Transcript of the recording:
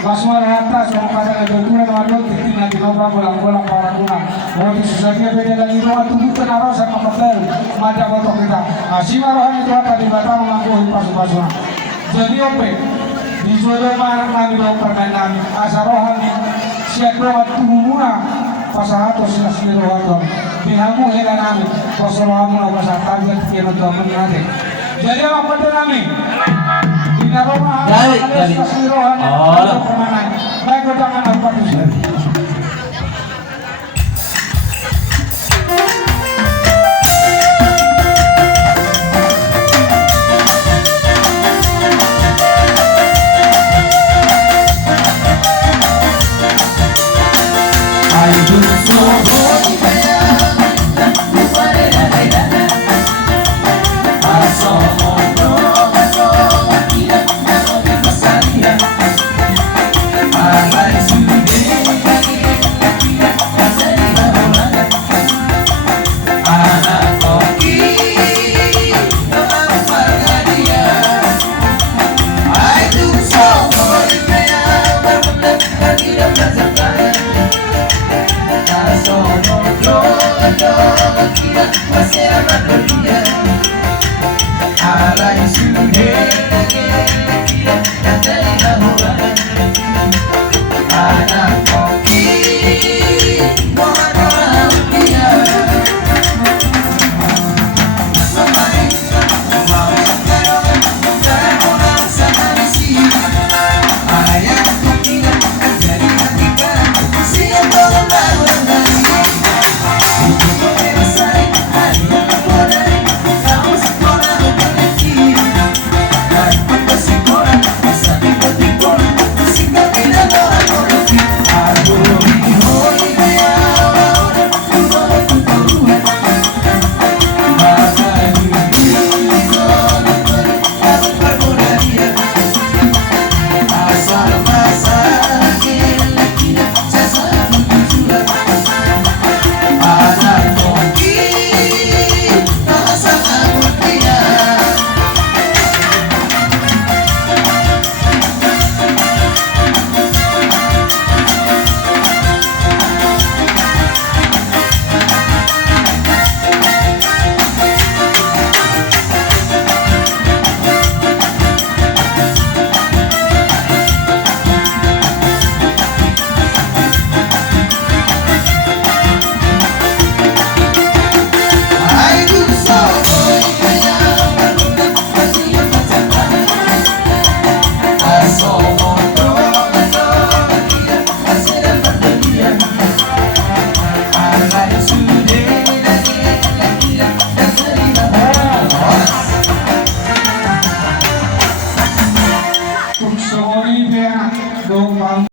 Masuk atas orang kata agama namun tidak dinoba bolang-bolang para tuna. Oh di susahnya beda lagi doa tubuh tenaros sama hotel mata foto kita. Asima rohani itu tadi batang mangkuhi pasu-pasuan. Jadi ope di jodoh marang nami doa permainan asa rohani siap doa tubuh muna pasahato sila sila rohato. Bihamu hela nami pasorohamu na pasah target kena doa menate. Jadi apa pada nami? Jadi,